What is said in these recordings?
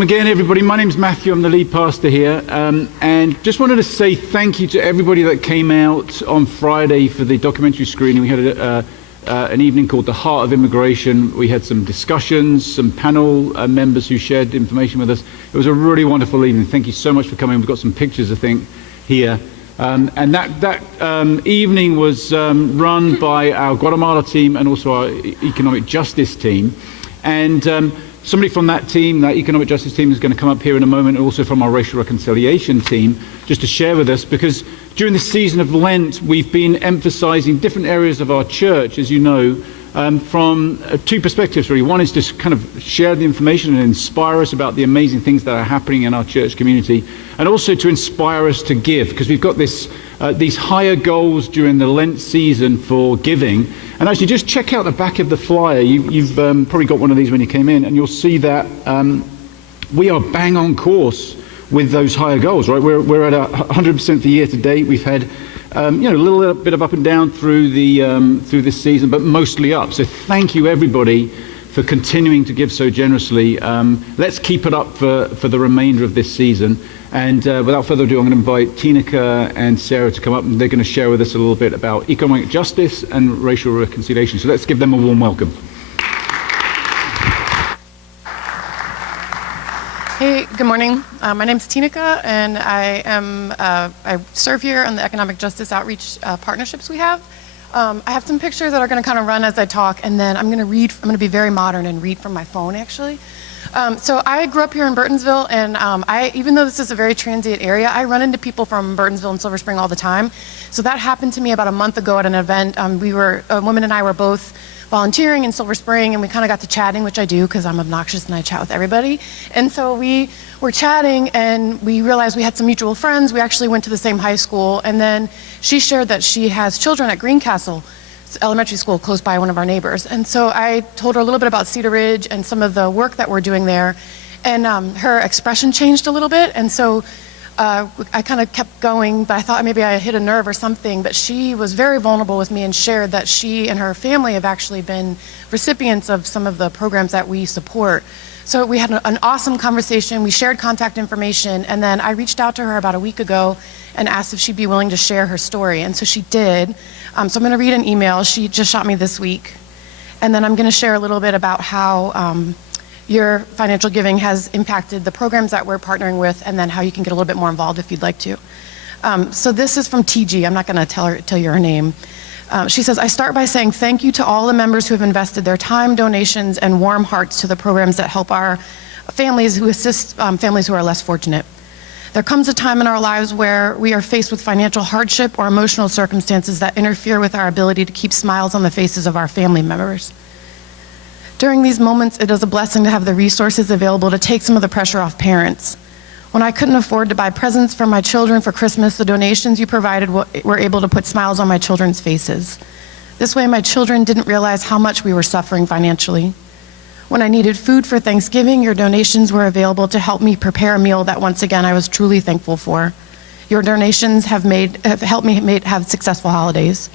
Again, everybody, my name's Matthew, I'm the lead pastor here, and just wanted to say thank you to everybody that came out on Friday for the documentary screening. We had an evening called The Heart of Immigration. We had some discussions, some panel members who shared information with us. It was a really wonderful evening. Thank you so much for coming. We've got some pictures, I think, here. And that evening was run by our Guatemala team and also our economic justice team. And somebody from that team, that economic justice team, is going to come up here in a moment, and also from our racial reconciliation team, just to share with us, because during the season of Lent, we've been emphasizing different areas of our church, as you know, from two perspectives, really. One is to kind of share the information and inspire us about the amazing things that are happening in our church community, and also to inspire us to give, because we've got these higher goals during the Lent season for giving. And actually, just check out the back of the flyer. You've probably got one of these when you came in, and you'll see that we are bang on course with those higher goals, right? We're at 100% for the year to date. We've had a little bit of up and down through this season, but mostly up. So thank you, everybody, for continuing to give so generously. Let's keep it up for the remainder of this season. And without further ado, I'm going to invite Tina and Sarah to come up, and they're going to share with us a little bit about economic justice and racial reconciliation. So let's give them a warm welcome. Hey, good morning. My name's Tina, and I serve here on the economic justice outreach partnerships we have. I have some pictures that are going to kind of run as I talk, and then I'm going to be very modern and read from my phone, actually. So I grew up here in Burtonsville, and even though this is a very transient area, I run into people from Burtonsville and Silver Spring all the time. So that happened to me about a month ago at an event. A woman and I were both volunteering in Silver Spring, and we kind of got to chatting, which I do because I'm obnoxious and I chat with everybody. And so we were chatting, and we realized we had some mutual friends. We actually went to the same high school, and then she shared that she has children at Greencastle Elementary School close by one of our neighbors. And so I told her a little bit about Cedar Ridge and some of the work that we're doing there, and her expression changed a little bit, and so I kind of kept going, but I thought maybe I hit a nerve or something. But she was very vulnerable with me and shared that she and her family have actually been recipients of some of the programs that we support. So we had an awesome conversation. We shared contact information, and then I reached out to her about a week ago and asked if she'd be willing to share her story, and so she did. So I'm going to read an email she just shot me this week, and then I'm going to share a little bit about how your financial giving has impacted the programs that we're partnering with, and then how you can get a little bit more involved if you'd like to. So this is from TG. I'm not going to tell you her name. She says, I start by saying thank you to all the members who have invested their time, donations, and warm hearts to the programs that help our families, who assist families who are less fortunate. There comes a time in our lives where we are faced with financial hardship or emotional circumstances that interfere with our ability to keep smiles on the faces of our family members. During these moments, it is a blessing to have the resources available to take some of the pressure off parents. When I couldn't afford to buy presents for my children for Christmas, the donations you provided were able to put smiles on my children's faces. This way, my children didn't realize how much we were suffering financially. When I needed food for Thanksgiving, your donations were available to help me prepare a meal that, once again, I was truly thankful for. Your donations have helped me have successful holidays.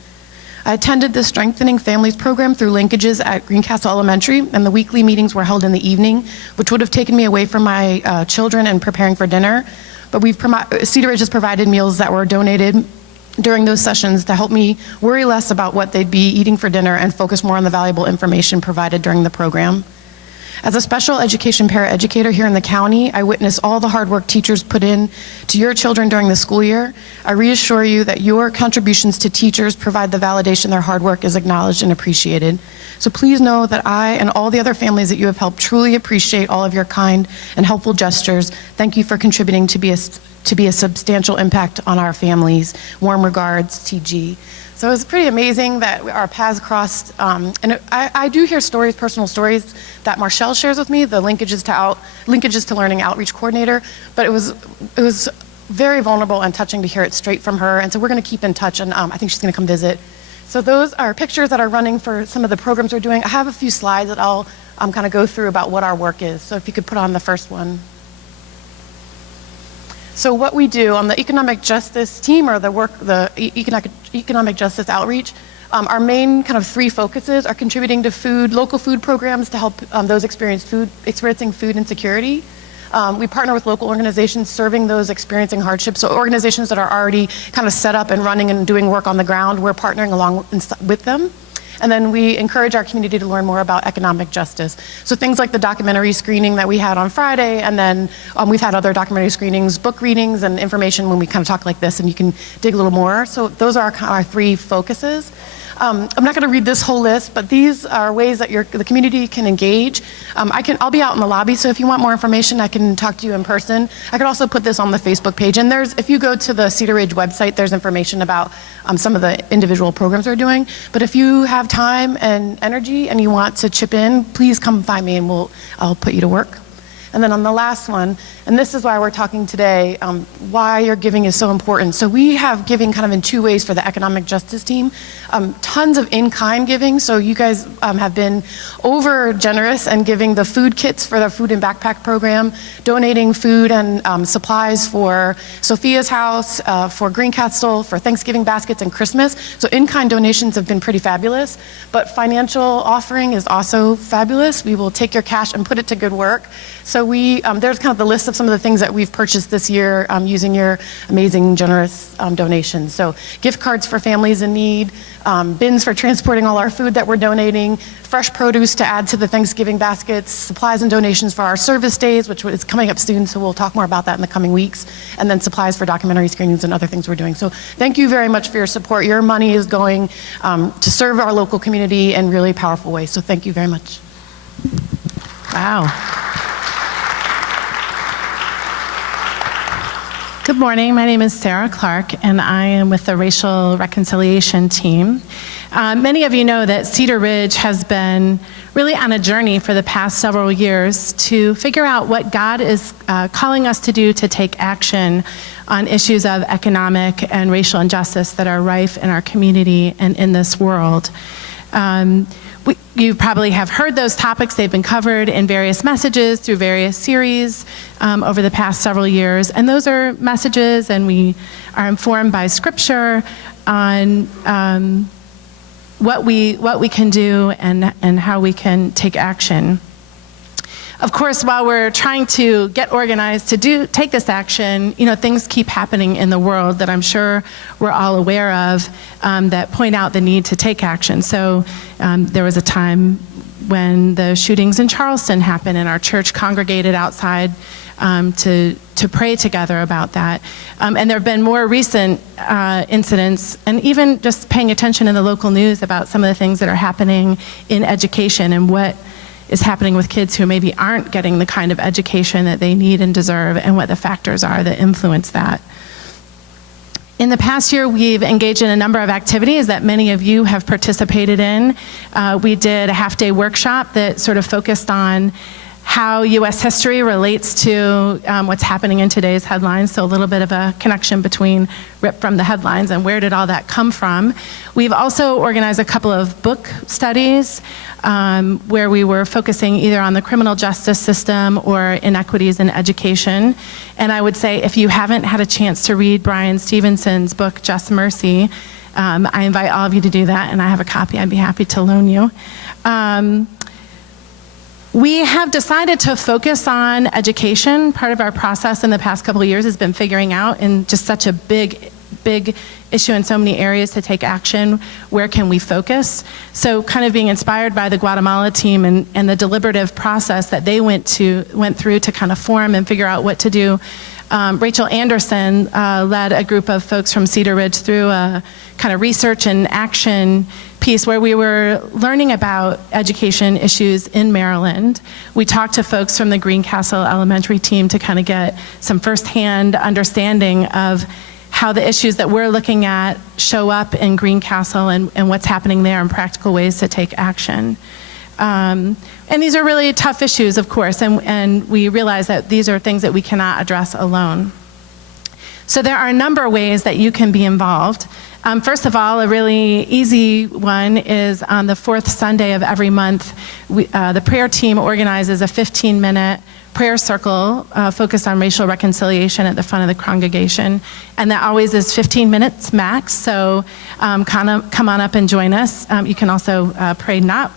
I attended the Strengthening Families program through linkages at Greencastle Elementary, and the weekly meetings were held in the evening, which would have taken me away from my children and preparing for dinner. But Cedar Ridge has provided meals that were donated during those sessions to help me worry less about what they'd be eating for dinner and focus more on the valuable information provided during the program. As a special education paraeducator here in the county, I witness all the hard work teachers put in to your children during the school year. I reassure you that your contributions to teachers provide the validation their hard work is acknowledged and appreciated. So please know that I and all the other families that you have helped truly appreciate all of your kind and helpful gestures. Thank you for contributing to be a substantial impact on our families. Warm regards, TG. So it was pretty amazing that our paths crossed, and I do hear stories, personal stories, that Marshall shares with me, the linkages to learning outreach coordinator, but it was very vulnerable and touching to hear it straight from her, and so we're going to keep in touch, and I think she's going to come visit. So those are pictures that are running for some of the programs we're doing. I have a few slides that I'll kind of go through about what our work is, so if you could put on the first one. So what we do on the economic justice team, or the economic justice outreach, our main kind of three focuses are contributing to local food programs to help those experiencing food insecurity, We partner with local organizations serving those experiencing hardship. So organizations that are already kind of set up and running and doing work on the ground, we're partnering along with them. And then we encourage our community to learn more about economic justice. So things like the documentary screening that we had on Friday, and then we've had other documentary screenings, book readings, and information when we kind of talk like this, and you can dig a little more. So those are our 3 focuses. I'm not going to read this whole list, but these are ways that the community can engage. I'll be out in the lobby, so if you want more information, I can talk to you in person. I could also put this on the Facebook page. And if you go to the Cedar Ridge website, there's information about some of the individual programs we're doing. But if you have time and energy and you want to chip in, please come find me and I'll put you to work. And then on the last one, and this is why we're talking today, why your giving is so important. So we have giving kind of in 2 ways for the economic justice team. Tons of in-kind giving. So you guys have been over generous and giving the food kits for the food and backpack program, donating food and supplies for Sophia's house, for Greencastle, for Thanksgiving baskets and Christmas. So in-kind donations have been pretty fabulous, but financial offering is also fabulous. We will take your cash and put it to good work. So there's kind of the list of some of the things that we've purchased this year using your amazing, generous donations. So gift cards for families in need, bins for transporting all our food that we're donating, fresh produce to add to the Thanksgiving baskets, supplies and donations for our service days, which is coming up soon, so we'll talk more about that in the coming weeks, and then supplies for documentary screenings and other things we're doing. So thank you very much for your support. Your money is going to serve our local community in really powerful ways, so thank you very much. Wow. Good morning, my name is Sarah Clark, and I am with the Racial Reconciliation Team. Many of you know that Cedar Ridge has been really on a journey for the past several years to figure out what God is calling us to do to take action on issues of economic and racial injustice that are rife in our community and in this world. You probably have heard those topics. They've been covered in various messages through various series over the past several years. And those are messages, and we are informed by Scripture on what we can do and how we can take action. Of course, while we're trying to get organized to take this action, things keep happening in the world that I'm sure we're all aware of that point out the need to take action. So there was a time when the shootings in Charleston happened, and our church congregated outside to pray together about that. And there have been more recent incidents, and even just paying attention in the local news about some of the things that are happening in education and what is happening with kids who maybe aren't getting the kind of education that they need and deserve, and what the factors are that influence that. In the past year, we've engaged in a number of activities that many of you have participated in. We did a half-day workshop that sort of focused on how U.S. history relates to what's happening in today's headlines, so a little bit of a connection between ripped from the headlines and where did all that come from. We've also organized a couple of book studies where we were focusing either on the criminal justice system or inequities in education. And I would say if you haven't had a chance to read Brian Stevenson's book, Just Mercy, I invite all of you to do that, and I have a copy I'd be happy to loan you. We have decided to focus on education. Part of our process in the past couple of years has been figuring out, in just such a big issue in so many areas to take action, where can we focus? So kind of being inspired by the Guatemala team and the deliberative process that they went through to kind of form and figure out what to do. Rachel Anderson led a group of folks from Cedar Ridge through a kind of research and action piece where we were learning about education issues in Maryland. We talked to folks from the Greencastle Elementary team to kind of get some firsthand understanding of how the issues that we're looking at show up in Greencastle and what's happening there and practical ways to take action. And these are really tough issues, of course, and we realize that these are things that we cannot address alone. So there are a number of ways that you can be involved. First of all, a really easy one is on the fourth Sunday of every month, the prayer team organizes a 15-minute prayer circle focused on racial reconciliation at the front of the congregation. And that always is 15 minutes max, so come on up and join us. You can also pray not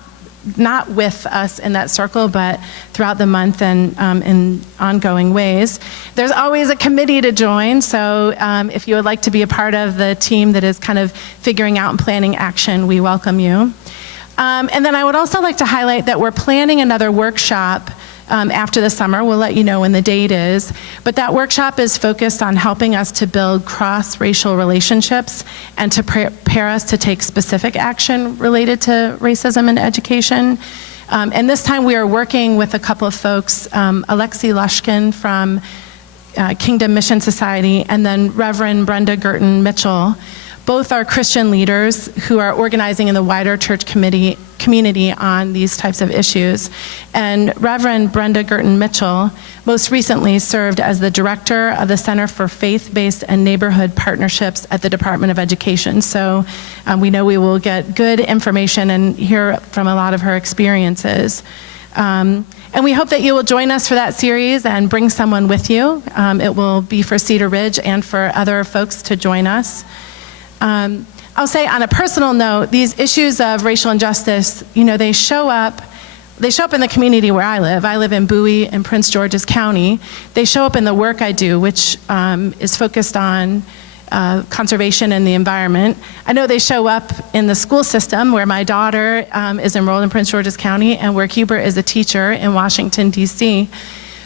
not with us in that circle, but throughout the month and in ongoing ways. There's always a committee to join, so if you would like to be a part of the team that is kind of figuring out and planning action, we welcome you. And then I would also like to highlight that we're planning another workshop after the summer. We'll let you know when the date is. But that workshop is focused on helping us to build cross-racial relationships and to prepare us to take specific action related to racism in education. And this time we are working with a couple of folks, Alexi Lushkin from Kingdom Mission Society, and then Reverend Brenda Girton Mitchell. Both are Christian leaders who are organizing in the wider church community on these types of issues. And Reverend Brenda Girton Mitchell most recently served as the director of the Center for Faith-Based and Neighborhood Partnerships at the Department of Education. So we know we will get good information and hear from a lot of her experiences. And we hope that you will join us for that series and bring someone with you. It will be for Cedar Ridge and for other folks to join us. I'll say on a personal note, these issues of racial injustice, they show up in the community where I live. I live in Bowie in Prince George's County. They show up in the work I do, which is focused on conservation and the environment. I know they show up in the school system where my daughter is enrolled in Prince George's County and where Hubert is a teacher in Washington, D.C.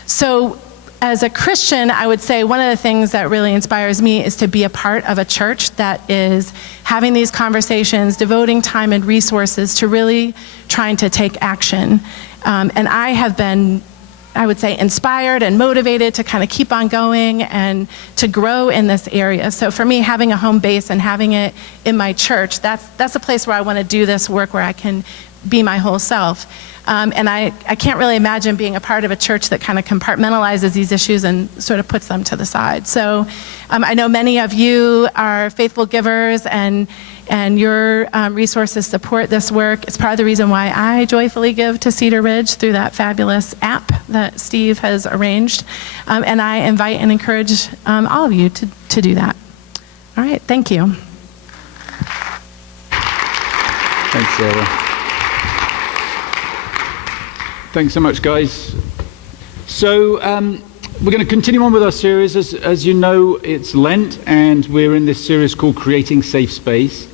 So as a Christian, I would say one of the things that really inspires me is to be a part of a church that is having these conversations, devoting time and resources to really trying to take action. And I have been, I would say, inspired and motivated to kind of keep on going and to grow in this area. So for me, having a home base and having it in my church, that's a place where I want to do this work where I can be my whole self. And I can't really imagine being a part of a church that kind of compartmentalizes these issues and sort of puts them to the side. So I know many of you are faithful givers and your resources support this work. It's part of the reason why I joyfully give to Cedar Ridge through that fabulous app that Steve has arranged. And I invite and encourage all of you to do that. All right, thank you. Thanks, Sarah. Thanks so much, guys. So we're going to continue on with our series. As you know, it's Lent, and we're in this series called Creating Safe Space.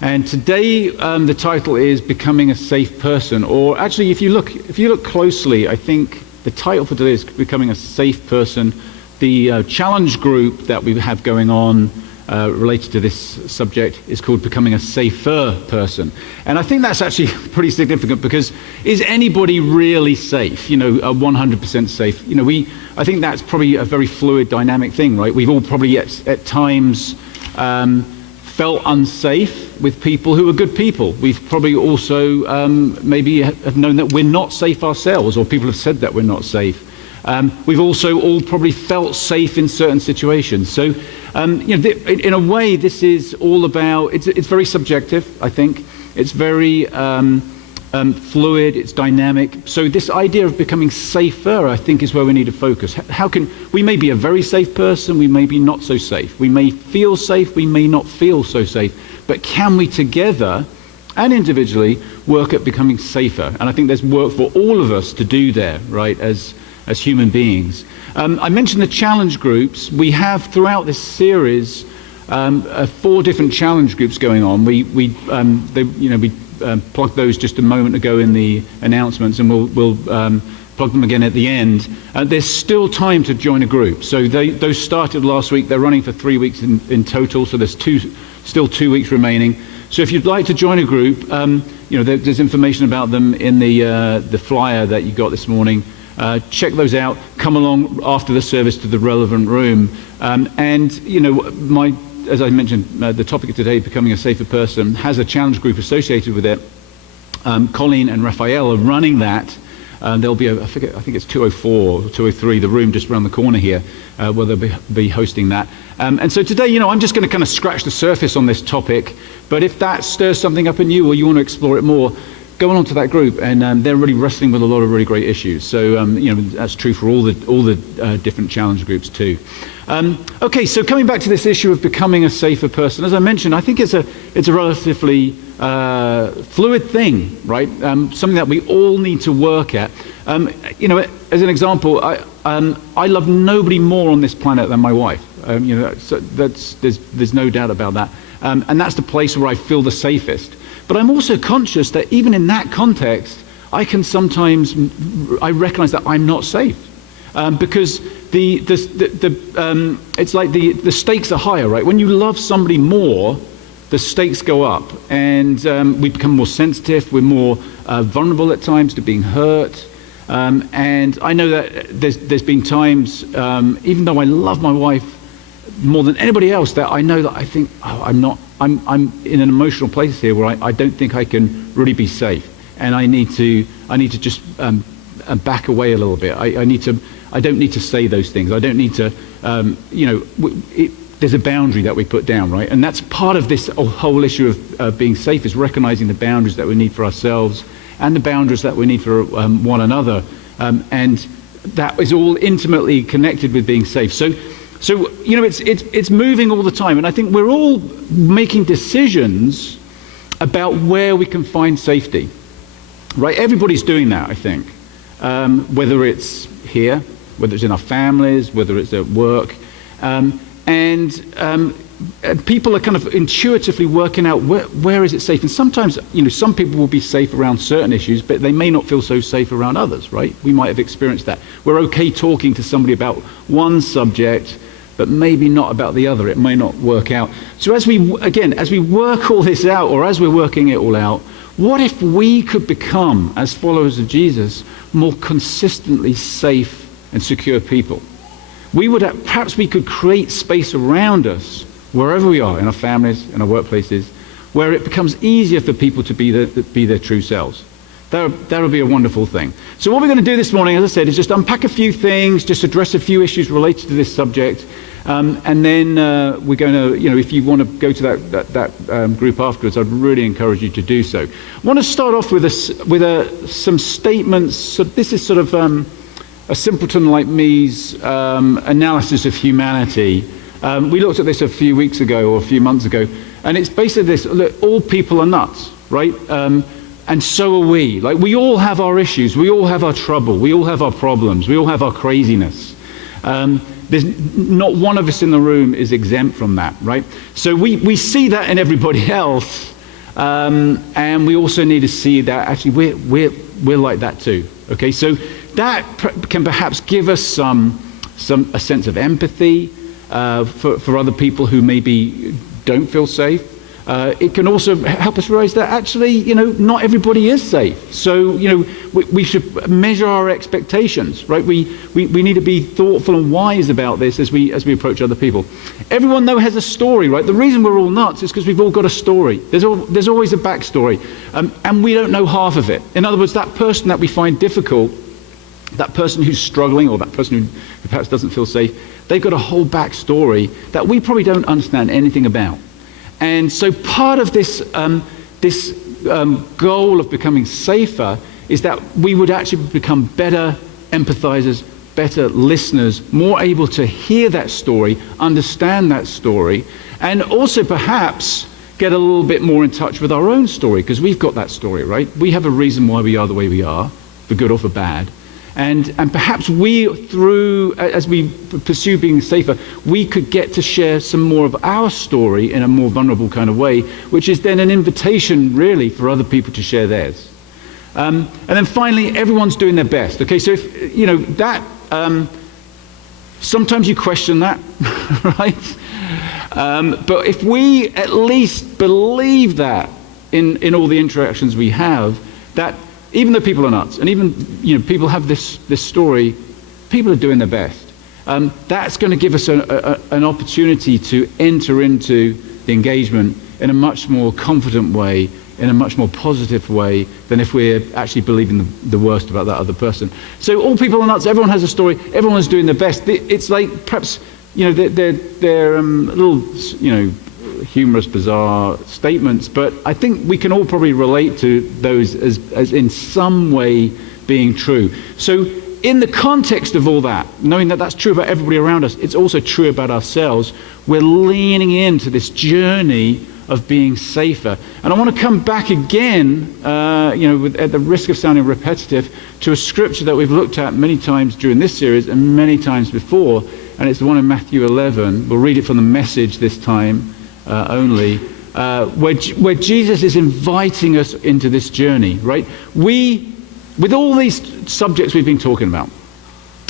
And today, the title is Becoming a Safe Person. Or actually, if you look closely, I think the title for today is Becoming a Safe Person. The challenge group that we have going on related to this subject is called Becoming a Safer Person. And I think that's actually pretty significant, because is anybody really safe, 100% safe? I think that's probably a very fluid, dynamic thing, right? We've all probably at times felt unsafe with people who are good people. We've probably also maybe have known that we're not safe ourselves, or people have said that we're not safe. We've also all probably felt safe in certain situations. So, in a way, this is all about, it's very subjective, I think. It's very fluid, it's dynamic. So this idea of becoming safer, I think, is where we need to focus. We may be a very safe person, we may be not so safe. We may feel safe, we may not feel so safe. But can we together and individually work at becoming safer? And I think there's work for all of us to do there, right, as human beings. I mentioned the challenge groups. We have throughout this series 4 different challenge groups going on. We plugged those just a moment ago in the announcements, and we'll plug them again at the end. There's still time to join a group. So those started last week. They're running for 3 weeks in total. So there's still 2 weeks remaining. So if you'd like to join a group, there's information about them in the flyer that you got this morning. Check those out. Come along after the service to the relevant room. As I mentioned, the topic of today, Becoming a Safer Person, has a challenge group associated with it. Colleen and Raphael are running that. There'll be I think it's 204 or 203, the room just around the corner here, where they'll be hosting that. And so today, I'm just going to kind of scratch the surface on this topic. But if that stirs something up in you, or you want to explore it more, go along to that group, and they're really wrestling with a lot of really great issues. So that's true for all the different challenge groups too. Okay, so coming back to this issue of becoming a safer person, as I mentioned, I think it's a relatively fluid thing, right? Something that we all need to work at. As an example, I love nobody more on this planet than my wife. There's no doubt about that, and that's the place where I feel the safest. But I'm also conscious that even in that context, I recognize that I'm not safe, because it's like the stakes are higher, right? When you love somebody more, the stakes go up, and we become more sensitive. We're more vulnerable at times to being hurt. And I know that there's been times, even though I love my wife more than anybody else, that I know that I think, I'm in an emotional place here where I don't think I can really be safe, and I need to just back away a little bit. I don't need to say those things. I don't need to, there's a boundary that we put down, right? And that's part of this whole issue of being safe, is recognizing the boundaries that we need for ourselves and the boundaries that we need for one another. And that is all intimately connected with being safe. So it's moving all the time. And I think we're all making decisions about where we can find safety, right? Everybody's doing that, I think. Whether it's here, whether it's in our families, whether it's at work. And people are kind of intuitively working out where is it safe. And sometimes, some people will be safe around certain issues, but they may not feel so safe around others, right? We might have experienced that. We're okay talking to somebody about one subject, but maybe not about the other. It may not work out. So as we work all this out, or as we're working it all out, what if we could become, as followers of Jesus, more consistently safe and secure people? Perhaps we could create space around us, wherever we are, in our families, in our workplaces, where it becomes easier for people to be their true selves. That would be a wonderful thing. So what we're going to do this morning, as I said, is just unpack a few things, just address a few issues related to this subject, and then we're going to, if you want to go to that group afterwards, I'd really encourage you to do so. I want to start off with some statements. So this is sort of a simpleton like me's analysis of humanity. We looked at this a few weeks ago or a few months ago, and it's basically this: look, all people are nuts, right? And so are we. Like, we all have our issues, we all have our trouble, we all have our problems, we all have our craziness. There's not one of us in the room is exempt from that, right? So we see that in everybody else, and we also need to see that actually we're like that too. Okay, so that can perhaps give us a sense of empathy for other people who maybe don't feel safe. It can also help us realize that actually, not everybody is safe. So, we should measure our expectations, right? We need to be thoughtful and wise about this as we approach other people. Everyone, though, has a story, right? The reason we're all nuts is because we've all got a story. There's always a backstory, and we don't know half of it. In other words, that person that we find difficult, that person who's struggling, or that person who perhaps doesn't feel safe, they've got a whole backstory that we probably don't understand anything about. And so part of this goal of becoming safer is that we would actually become better empathizers, better listeners, more able to hear that story, understand that story, and also perhaps get a little bit more in touch with our own story, because we've got that story, right? We have a reason why we are the way we are, for good or for bad. And perhaps as we pursue being safer, we could get to share some more of our story in a more vulnerable kind of way, which is then an invitation, really, for other people to share theirs. And then finally, everyone's doing their best. Okay, so if, that, sometimes you question that, right? But if we at least believe that in all the interactions we have, that even though people are nuts, and even people have this story, people are doing their best. That's going to give us an opportunity to enter into the engagement in a much more confident way, in a much more positive way than if we're actually believing the worst about that other person. So all people are nuts. Everyone has a story. Everyone is doing their best. It's like perhaps they're little humorous, bizarre statements, but I think we can all probably relate to those as in some way being true. So in the context of all that, knowing that that's true about everybody around us, it's also true about ourselves. We're leaning into this journey of being safer. And I want to come back again, at the risk of sounding repetitive, to a scripture that we've looked at many times during this series and many times before, and it's the one in Matthew 11. We'll read it from the Message this time only, where Jesus is inviting us into this journey, right? With all these subjects we've been talking about,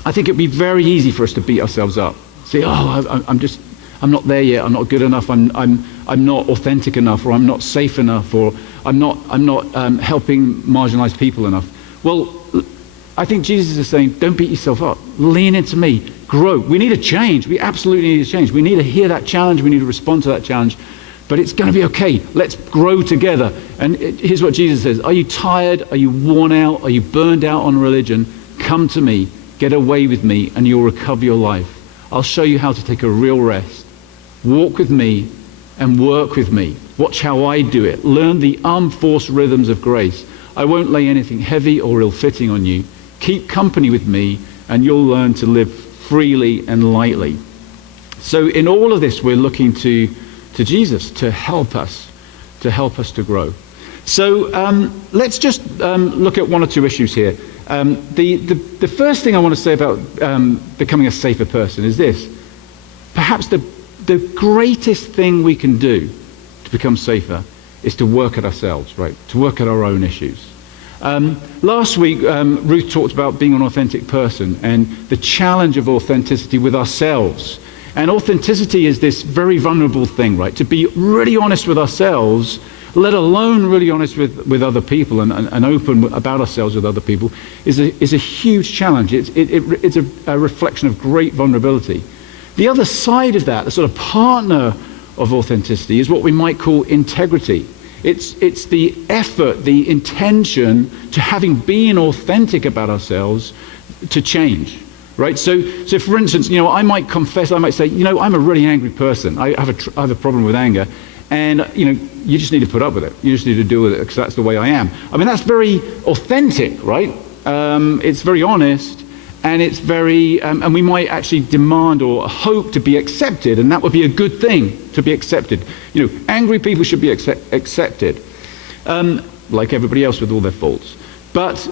I think it'd be very easy for us to beat ourselves up. Say, I'm not there yet. I'm not good enough. I'm not authentic enough, or I'm not safe enough, or I'm not helping marginalized people enough. Well, I think Jesus is saying, don't beat yourself up. Lean into me. Grow. We need a change. We absolutely need a change. We need to hear that challenge. We need to respond to that challenge. But it's going to be okay. Let's grow together. And here's what Jesus says. Are you tired? Are you worn out? Are you burned out on religion? Come to me. Get away with me, and you'll recover your life. I'll show you how to take a real rest. Walk with me and work with me. Watch how I do it. Learn the unforced rhythms of grace. I won't lay anything heavy or ill-fitting on you. Keep company with me, and you'll learn to live freely and lightly. So in all of this, we're looking to Jesus to help us to grow. So let's just look at one or two issues here. The first thing I want to say about becoming a safer person is this. Perhaps the greatest thing we can do to become safer is to work at ourselves, right? To work at our own issues. Last week, Ruth talked about being an authentic person and the challenge of authenticity with ourselves. And authenticity is this very vulnerable thing, right? To be really honest with ourselves, let alone really honest with other people and open about ourselves with other people, is a huge challenge. It's a reflection of great vulnerability. The other side of that, the sort of partner of authenticity, is what we might call integrity. It's the effort, the intention to, having been authentic about ourselves, to change. Right? So for instance, I might confess, I might say, I'm a really angry person. I have a problem with anger, and you just need to put up with it. You just need to deal with it because that's the way I am. I mean, that's very authentic, right? It's very honest, and it's very, and we might actually demand or hope to be accepted, and that would be a good thing to be accepted. Angry people should be accepted, like everybody else with all their faults. But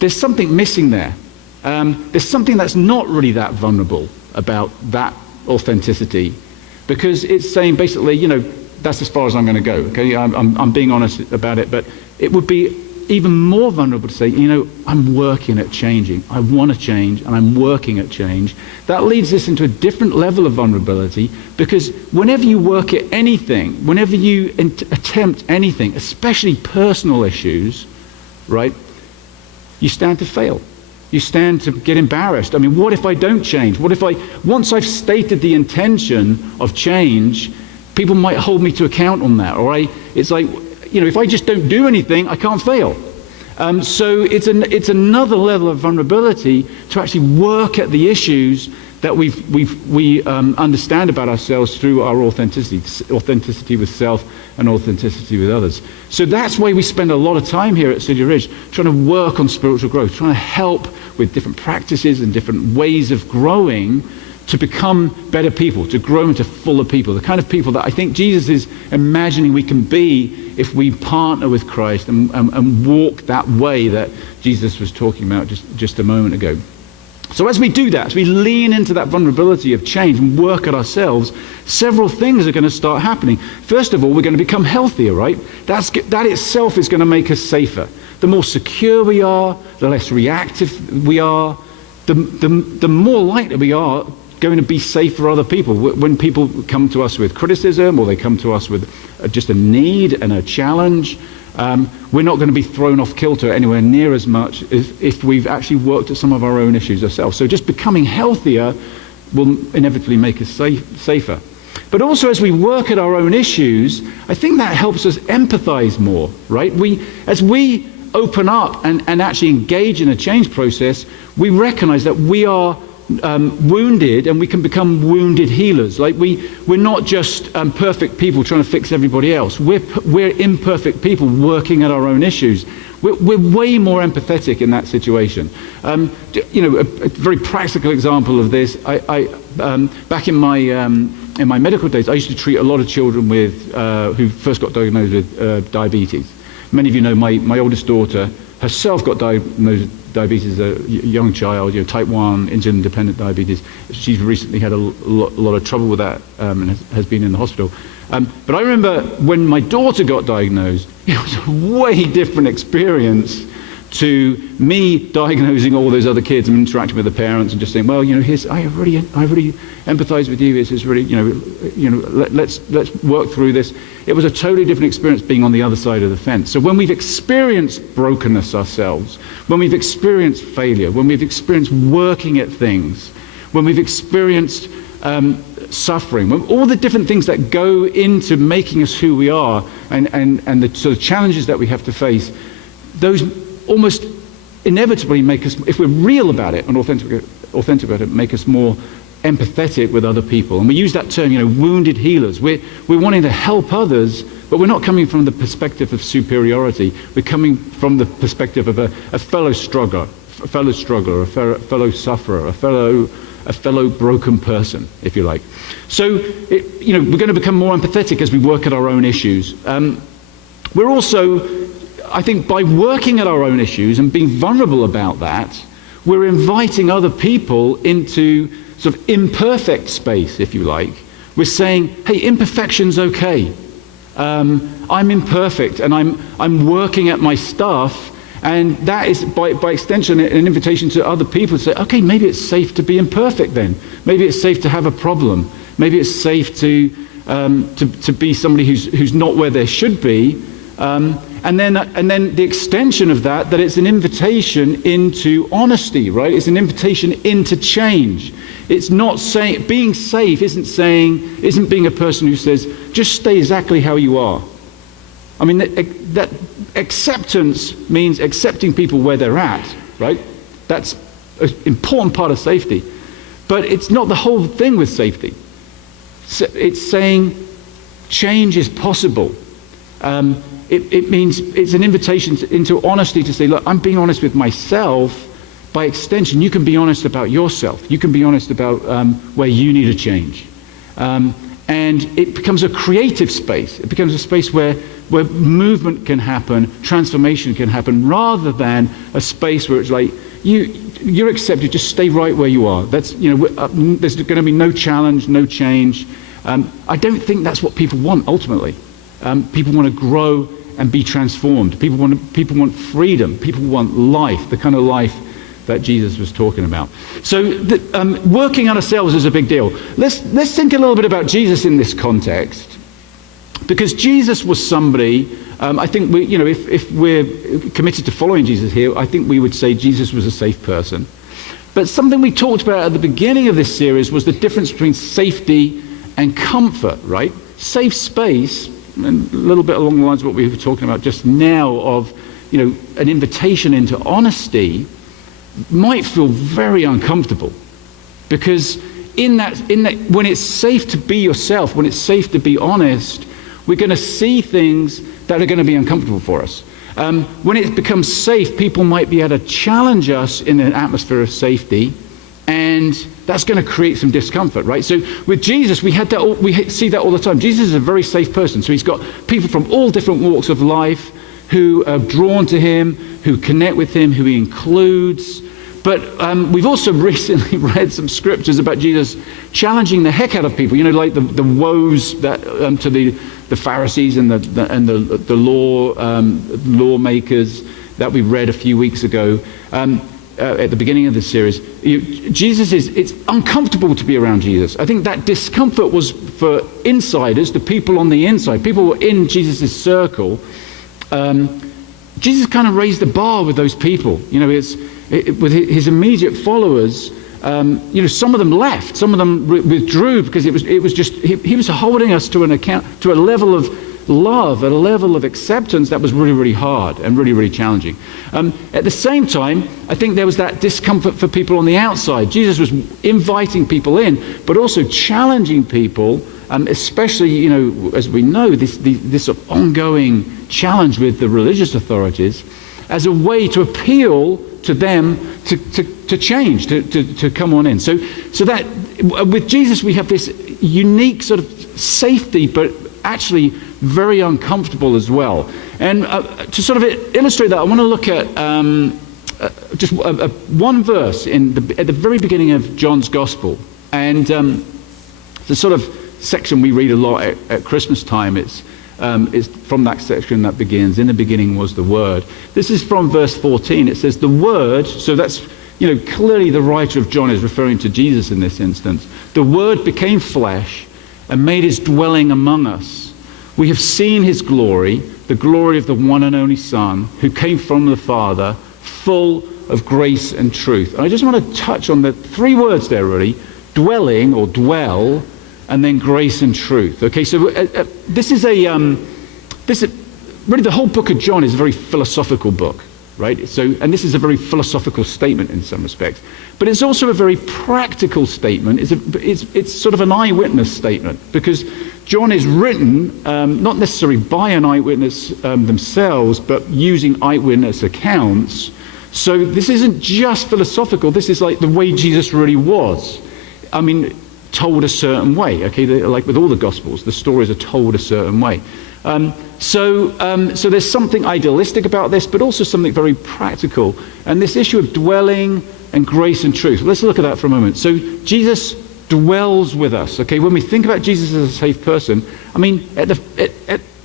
there's something missing there. There's something that's not really that vulnerable about that authenticity, because it's saying basically, that's as far as I'm going to go. Okay, I'm being honest about it, but it would be even more vulnerable to say, I'm working at changing. I want to change, and I'm working at change. That leads us into a different level of vulnerability, because whenever you work at anything, whenever you attempt anything, especially personal issues, right, you stand to fail. You stand to get embarrassed. I mean, what if I don't change? What if once I've stated the intention of change, people might hold me to account on that. Or it's like, if I just don't do anything, I can't fail. So it's another level of vulnerability to actually work at the issues that we understand about ourselves through our authenticity with self and authenticity with others. So that's why we spend a lot of time here at Cedar Ridge trying to work on spiritual growth, trying to help with different practices and different ways of growing to become better people, to grow into fuller people, the kind of people that I think Jesus is imagining we can be if we partner with Christ and walk that way that Jesus was talking about just a moment ago. So as we do that, as we lean into that vulnerability of change and work at ourselves, several things are going to start happening. First of all, we're going to become healthier, right? That itself is going to make us safer. The more secure we are, the less reactive we are, the more likely we are going to be safe for other people. When people come to us with criticism, or they come to us with just a need and a challenge, we're not going to be thrown off kilter anywhere near as much if we've actually worked at some of our own issues ourselves. So just becoming healthier will inevitably make us safer. But also, as we work at our own issues, I think that helps us empathize more, right? As we open up and actually engage in a change process, we recognize that we are wounded, and we can become wounded healers. Like we're not just perfect people trying to fix everybody else. We're imperfect people working at our own issues. We're way more empathetic in that situation. A very practical example of this. I back in my medical days, I used to treat a lot of children who first got diagnosed with diabetes. Many of you know my oldest daughter herself got diagnosed with diabetes as a young child, type 1 insulin-dependent diabetes. She's recently had a lot of trouble with that and has been in the hospital. But I remember when my daughter got diagnosed, it was a way different experience to me diagnosing all those other kids and interacting with the parents and just saying, well, I really empathize with you. This is really, let's work through this. It was a totally different experience being on the other side of the fence. So when we've experienced brokenness ourselves, when we've experienced failure, when we've experienced working at things, when we've experienced suffering, all the different things that go into making us who we are, and the sort of challenges that we have to face, those almost inevitably make us, if we're real about it and authentic about it, make us more empathetic with other people. And we use that term, wounded healers. We're wanting to help others, but we're not coming from the perspective of superiority. We're coming from the perspective of a fellow struggler, a fellow sufferer, a fellow broken person, if you like. So, we're going to become more empathetic as we work at our own issues. We're also, I think, by working at our own issues and being vulnerable about that, we're inviting other people into sort of imperfect space, if you like. We're saying, hey, imperfection's okay. I'm imperfect, and I'm working at my stuff, and that is, by extension, an invitation to other people to say, okay, maybe it's safe to be imperfect then. Maybe it's safe to have a problem. Maybe it's safe to be somebody who's not where they should be. And then the extension of that it's an invitation into honesty, right? It's an invitation into change. It's not saying, being safe isn't being a person who says, just stay exactly how you are. I mean, that acceptance means accepting people where they're at, right? That's an important part of safety. But it's not the whole thing with safety. It's saying change is possible. It means it's an invitation into honesty to say, look, I'm being honest with myself. By extension, you can be honest about yourself. You can be honest about where you need a change. And it becomes a creative space. It becomes a space where movement can happen, transformation can happen, rather than a space where it's like, you're accepted, just stay right where you are. That's, there's going to be no challenge, no change. I don't think that's what people want ultimately. People want to grow and be transformed. People want freedom. People want life, the kind of life that Jesus was talking about. So working on ourselves is a big deal. Let's think a little bit about Jesus in this context, because Jesus was somebody. I think if we're committed to following Jesus here, I think we would say Jesus was a safe person. But something we talked about at the beginning of this series was the difference between safety and comfort, right? Safe space, and a little bit along the lines of what we were talking about just now, of an invitation into honesty, might feel very uncomfortable, because in that when it's safe to be yourself, when it's safe to be honest, we're going to see things that are going to be uncomfortable for us. When it becomes safe, people might be able to challenge us in an atmosphere of safety, and that's going to create some discomfort, right? So with Jesus, we see that all the time. Jesus is a very safe person, so he's got people from all different walks of life who are drawn to him, who connect with him, who he includes. But we've also recently read some scriptures about Jesus challenging the heck out of people. Like the woes that to the Pharisees and the lawmakers that we read a few weeks ago at the beginning of this series. It's uncomfortable to be around Jesus. I think that discomfort was for insiders, the people on the inside, people who were in Jesus' circle. Jesus kind of raised the bar with those people. With his immediate followers, some of them left, some of them withdrew, because it was just he was holding us to a level of love, at a level of acceptance that was really, really hard and really, really challenging. At the same time, I think there was that discomfort for people on the outside. Jesus was inviting people in, but also challenging people, especially, as we know, this sort of ongoing challenge with the religious authorities, as a way to appeal to them to change, to come on in. So that with Jesus we have this unique sort of safety, but actually very uncomfortable as well. And to sort of illustrate that, I want to look at just one verse at the very beginning of John's Gospel. And the sort of section we read a lot at Christmas time is from that section that begins, "In the beginning was the Word." This is from verse 14. It says, "The Word," so that's, clearly the writer of John is referring to Jesus in this instance. "The Word became flesh and made his dwelling among us. We have seen his glory, the glory of the one and only Son, who came from the Father, full of grace and truth." And I just want to touch on the three words there, really: dwelling, or dwell, and then grace and truth. Okay, so this is really, the whole book of John is a very philosophical book, right? So, and this is a very philosophical statement in some respects, but it's also a very practical statement. It's sort of an eyewitness statement, because John is written not necessarily by an eyewitness themselves, but using eyewitness accounts. So this isn't just philosophical. This is like the way Jesus really was. I mean, told a certain way. Okay, like with all the Gospels, the stories are told a certain way. So there's something idealistic about this, but also something very practical. And this issue of dwelling and grace and truth. Let's look at that for a moment. So Jesus dwells with us. Okay, when we think about Jesus as a safe person, I mean,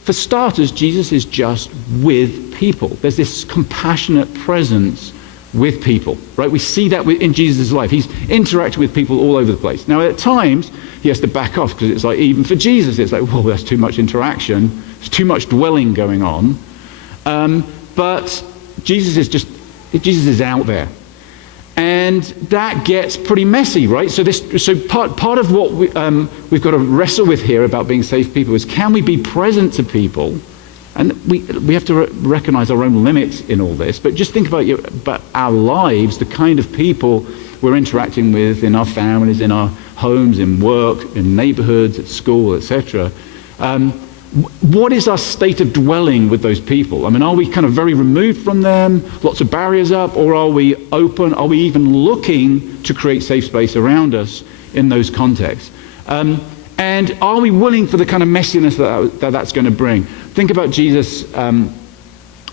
for starters, Jesus is just with people. There's this compassionate presence with people, right? We see that in Jesus' life. He's interacting with people all over the place. Now, at times, he has to back off, because it's like, even for Jesus, it's like, whoa, that's too much interaction. There's too much dwelling going on. But Jesus is out there. And that gets pretty messy, right? So part of what we've got to wrestle with here about being safe people is, can we be present to people? And we have to recognize our own limits in all this, but just think about our lives, the kind of people we're interacting with in our families, in our homes, in work, in neighborhoods, at school, etc. What is our state of dwelling with those people? I mean, are we kind of very removed from them, lots of barriers up, or are we open? Are we even looking to create safe space around us in those contexts? And are we willing for the kind of messiness that's going to bring? Think about Jesus, all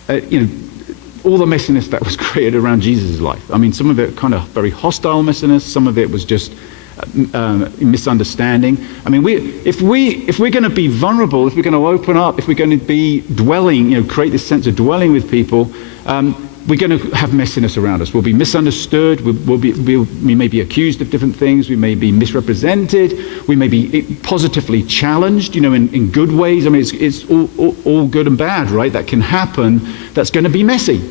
the messiness that was created around Jesus' life. I mean, some of it kind of very hostile messiness, some of it was just misunderstanding. I mean, if we're going to be vulnerable, if we're going to open up, if we're going to be dwelling, create this sense of dwelling with people, we're going to have messiness around us. We'll be misunderstood. We may be accused of different things. We may be misrepresented. We may be positively challenged, in good ways. I mean, it's all good and bad, right? That can happen. That's going to be messy.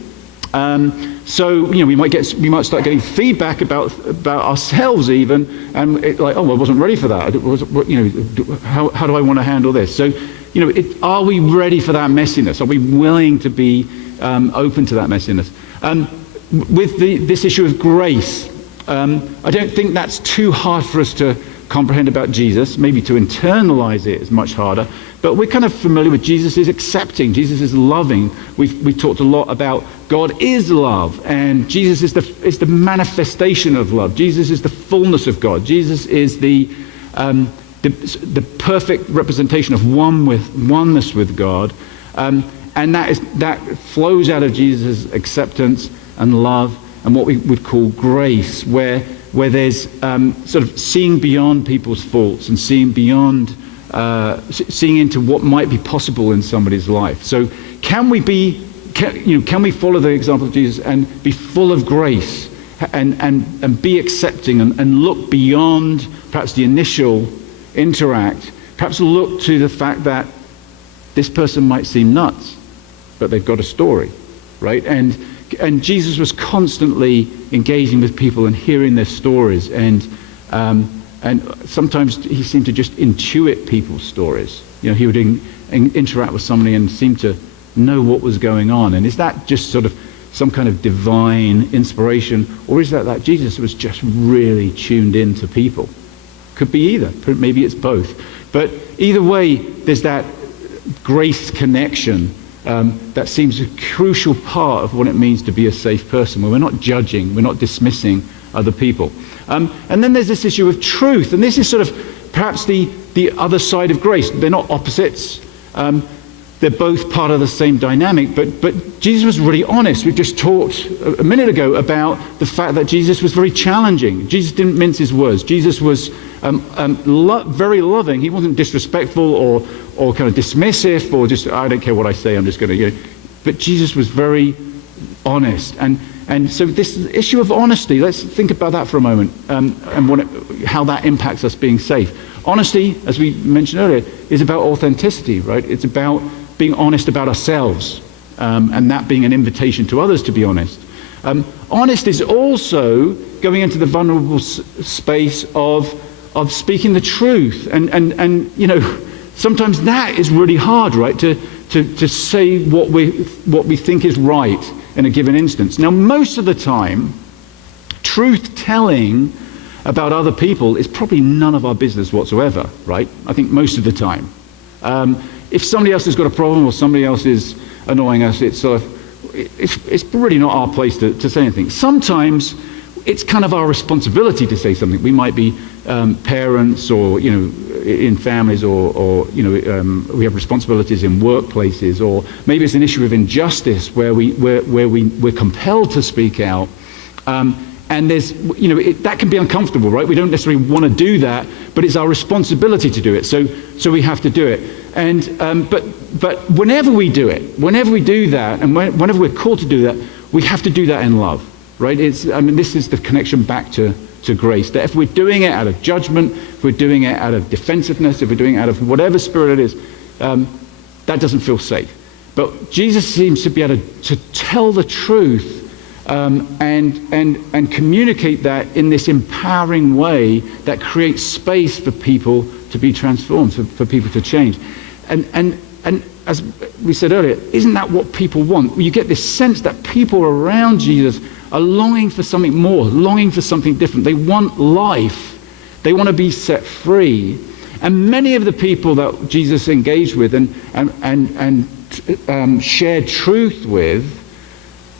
So we might start getting feedback about ourselves even, and like, oh, I wasn't ready for that. How do I want to handle this? So are we ready for that messiness? Are we willing to be open to that messiness? With this issue of grace, I don't think that's too hard for us to comprehend about Jesus. Maybe to internalize it is much harder, but we're kind of familiar with Jesus is accepting, Jesus is loving. We've talked a lot about God is love, and Jesus is the manifestation of love. Jesus is the fullness of God. Jesus is the perfect representation of oneness with God. And that flows out of Jesus' acceptance and love, and what we would call grace, where there's sort of seeing beyond people's faults and seeing beyond, seeing into what might be possible in somebody's life. So can we follow the example of Jesus and be full of grace and be accepting and look beyond perhaps the initial interact, perhaps look to the fact that this person might seem nuts, but they've got a story, right? And Jesus was constantly engaging with people and hearing their stories, and sometimes he seemed to just intuit people's stories. He would interact with somebody and seem to know what was going on? And is that just sort of some kind of divine inspiration, or is that Jesus was just really tuned into people? Could be either. Maybe it's both. But either way, there's that grace connection that seems a crucial part of what it means to be a safe person, where we're not judging, we're not dismissing other people. And then there's this issue of truth, and this is sort of perhaps the other side of grace. They're not opposites. They're both part of the same dynamic, but Jesus was really honest. We just talked a minute ago about the fact that Jesus was very challenging. Jesus didn't mince his words. Jesus was very loving. He wasn't disrespectful or kind of dismissive or just, I don't care what I say, I'm just going to, But Jesus was very honest. And so this issue of honesty, let's think about that for a moment, and how that impacts us being safe. Honesty, as we mentioned earlier, is about authenticity, right? It's about being honest about ourselves, and that being an invitation to others to be honest. Honest is also going into the vulnerable space of speaking the truth, and sometimes that is really hard, right? To say what we think is right in a given instance. Now, most of the time, truth telling about other people is probably none of our business whatsoever, right? I think most of the time. If somebody else has got a problem or somebody else is annoying us, it's really not our place to say anything. Sometimes it's kind of our responsibility to say something. We might be parents, or in families, or we have responsibilities in workplaces, or maybe it's an issue of injustice where we're compelled to speak out. And there's, that can be uncomfortable, right? We don't necessarily want to do that, but it's our responsibility to do it. So we have to do it. And but whenever we do that, and whenever we're called to do that, we have to do that in love, right? This is the connection back to grace. That if we're doing it out of judgment, if we're doing it out of defensiveness, if we're doing it out of whatever spirit it is, that doesn't feel safe. But Jesus seems to be able to tell the truth. And communicate that in this empowering way that creates space for people to be transformed, for people to change. And as we said earlier, isn't that what people want? You get this sense that people around Jesus are longing for something more, longing for something different. They want life. They want to be set free. And many of the people that Jesus engaged with and shared truth with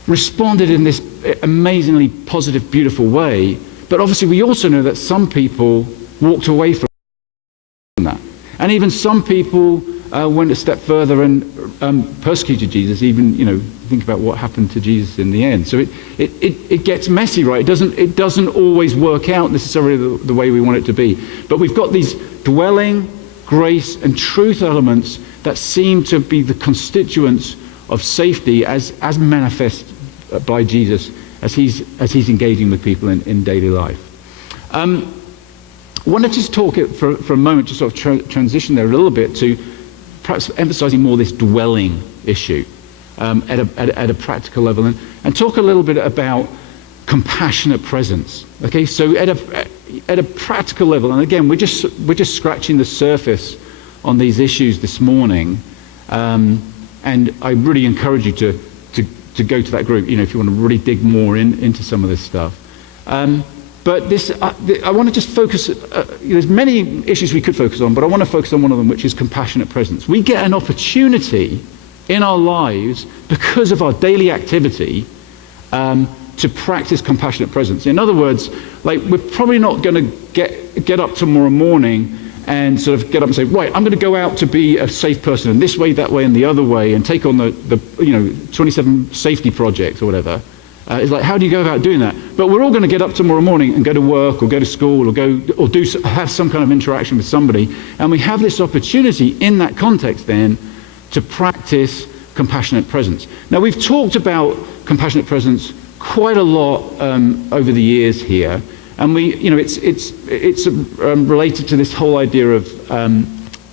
responded in this amazingly positive, beautiful way. But obviously we also know that some people walked away from that. And even some people went a step further and persecuted Jesus, even, think about what happened to Jesus in the end. So it gets messy, right? It doesn't always work out necessarily the way we want it to be. But we've got these dwelling, grace, and truth elements that seem to be the constituents of safety as manifest by Jesus as he's engaging with people in daily life. I want to just talk for a moment, just sort of transition there a little bit to perhaps emphasizing more this dwelling issue at a practical level, and talk a little bit about compassionate presence. Okay, so at a practical level, and again, we're just scratching the surface on these issues this morning, and I really encourage you to go to that group, if you want to really dig more into some of this stuff. But this, I want to just focus, there's many issues we could focus on, but I want to focus on one of them, which is compassionate presence. We get an opportunity in our lives because of our daily activity to practice compassionate presence. In other words, we're probably not going to get up tomorrow morning and sort of get up and say, right, I'm going to go out to be a safe person in this way, that way, and the other way, and take on the 27 safety projects or whatever. It's like, how do you go about doing that? But we're all going to get up tomorrow morning and go to work or go to school or have some kind of interaction with somebody, and we have this opportunity in that context then to practice compassionate presence. Now, we've talked about compassionate presence quite a lot over the years here. And it's related to this whole idea of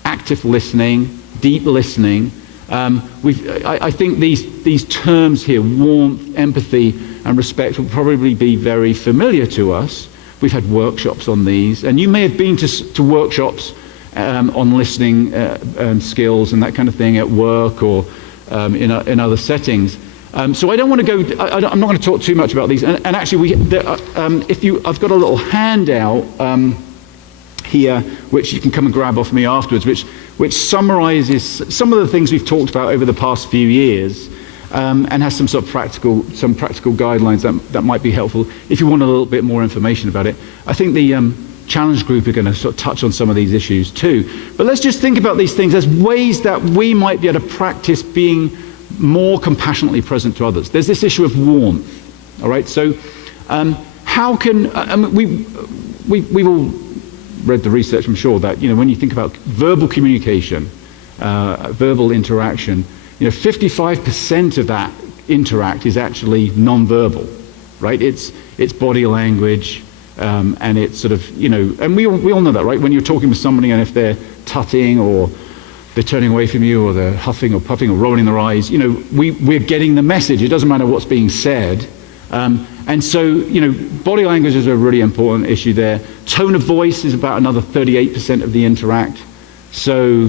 active listening, deep listening. I think these terms here, warmth, empathy, and respect, will probably be very familiar to us. We've had workshops on these, and you may have been to workshops on listening skills and that kind of thing at work or in other settings. So I don't want to go. I'm not going to talk too much about these. And actually, I've got a little handout here, which you can come and grab off me afterwards, which summarizes some of the things we've talked about over the past few years, and has some sort of practical guidelines that might be helpful if you want a little bit more information about it. I think the challenge group are going to sort of touch on some of these issues too. But let's just think about these things as ways that we might be able to practice being more compassionately present to others. There's this issue of warmth. All right. So how can we've all read the research, I'm sure, that when you think about verbal communication, verbal interaction, 55% of that interact is actually non-verbal, right? It's body language, and it's sort of and we all know that, right? When you're talking with somebody, and if they're tutting or they're turning away from you, or they're huffing or puffing or rolling their eyes, we're getting the message. It doesn't matter what's being said. And so, body language is a really important issue there. Tone of voice is about another 38% of the interact. So,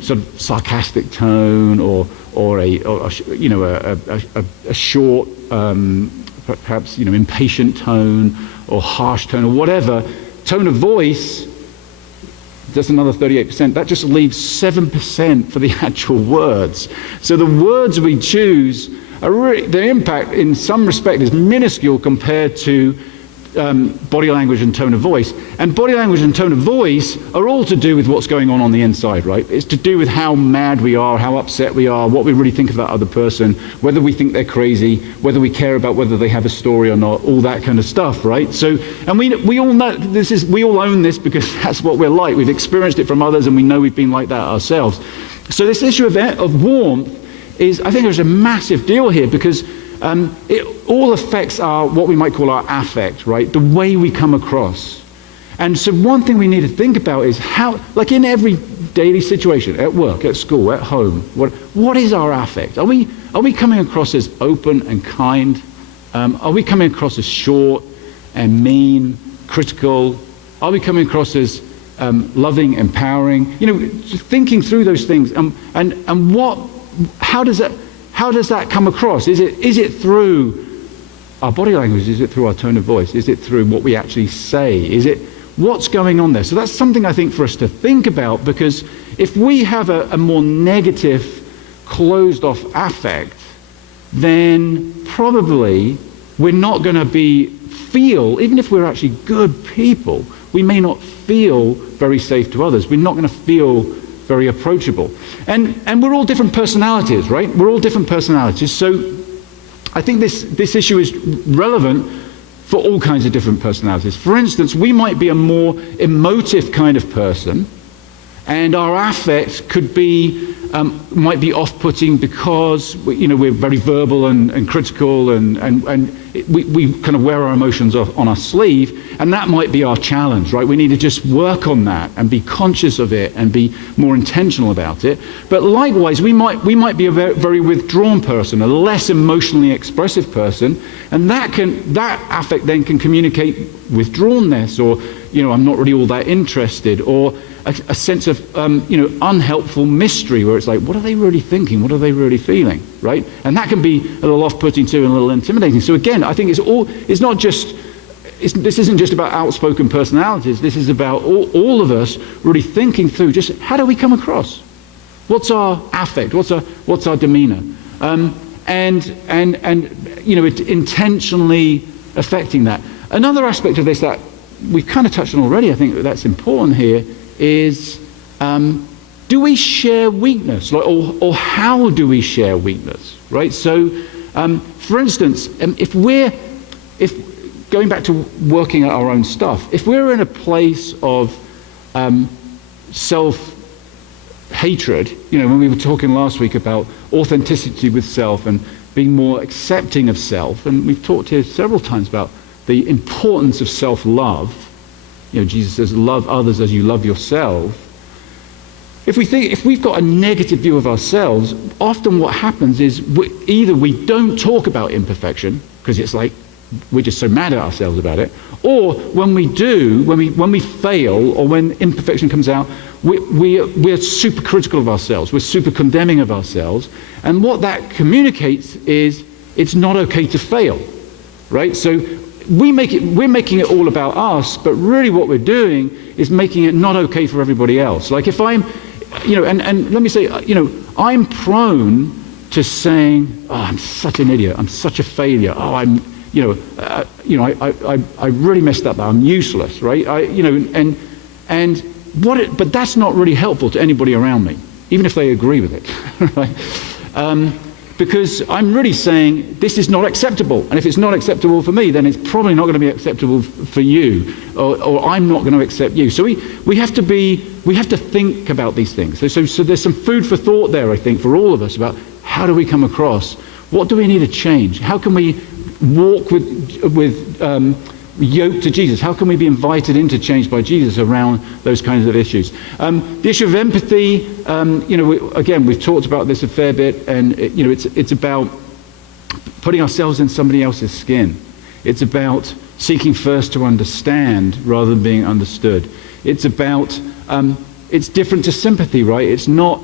sort of sarcastic tone, or a short, perhaps impatient tone, or harsh tone, or whatever. Tone of voice, that's another 38%. That just leaves 7% for the actual words. So the words we choose the impact in some respect is minuscule compared to body language and tone of voice. And body language and tone of voice are all to do with what's going on the inside, right? It's to do with how mad we are, how upset we are, what we really think of that other person, whether we think they're crazy, whether we care about whether they have a story or not, all that kind of stuff, right? So, and we all know we all own this because that's what we're like. We've experienced it from others, and we know we've been like that ourselves. So this issue of warmth I think there's a massive deal here, because it all affects what we might call our affect, right? The way we come across. And so one thing we need to think about is how, like in every daily situation, at work, at school, at home, what is our affect? Are we coming across as open and kind? Are we coming across as short and mean, critical? Are we coming across as loving, empowering? Just thinking through those things, and how does that come across? Is it through our body language? Is it through our tone of voice? Is it through what we actually say? What's going on there? So that's something I think for us to think about, because if we have a more negative, closed off affect, then probably we're not going to feel, even if we're actually good people, we may not feel very safe to others. We're not going to feel very approachable. And we're all different personalities, right? We're all different personalities. So I think this issue is relevant for all kinds of different personalities. For instance, we might be a more emotive kind of person, and our affect might be off-putting because we're very verbal and critical, and we kind of wear our emotions on our sleeve, and that might be our challenge, right? We need to just work on that and be conscious of it and be more intentional about it. But likewise, we might be a very withdrawn person, a less emotionally expressive person, and that affect then can communicate withdrawnness, or I'm not really all that interested, or a sense of unhelpful mystery, where it's like, what are they really thinking? What are they really feeling? Right? And that can be a little off-putting too, and a little intimidating. So again, I think this isn't just about outspoken personalities. This is about all of us really thinking through just how do we come across? What's our affect? What's our demeanor? And it intentionally affecting that. Another aspect of this that we've kind of touched on already, I think that's important here, is do we share weakness, or how do we share weakness, right? So, for instance, if going back to working at our own stuff, if we're in a place of self-hatred, when we were talking last week about authenticity with self and being more accepting of self, and we've talked here several times about the importance of self-love. Jesus says, love others as you love yourself. If we've got a negative view of ourselves, often what happens is either we don't talk about imperfection, because it's like, we're just so mad at ourselves about it. Or when we do, when we fail, or when imperfection comes out, we're super critical of ourselves. We're super condemning of ourselves. And what that communicates is it's not okay to fail, right? So we're making it all about us, but really what we're doing is making it not okay for everybody else. Like if I'm, and let me say, I'm prone to saying, oh, I'm such an idiot, I'm such a failure, oh, I really messed up, I'm useless, right? But that's not really helpful to anybody around me, even if they agree with it, right? Because I'm really saying this is not acceptable, and if it's not acceptable for me, then it's probably not going to be acceptable for you, or I'm not going to accept you. So we have to think about these things. So there's some food for thought there, I think, for all of us about how do we come across, what do we need to change, how can we walk with yoked to Jesus, how can we be invited into change by Jesus around those kinds of issues. The issue of empathy, again, we've talked about this a fair bit, and it's about putting ourselves in somebody else's skin. It's about seeking first to understand rather than being understood. It's about, it's different to sympathy, right? It's not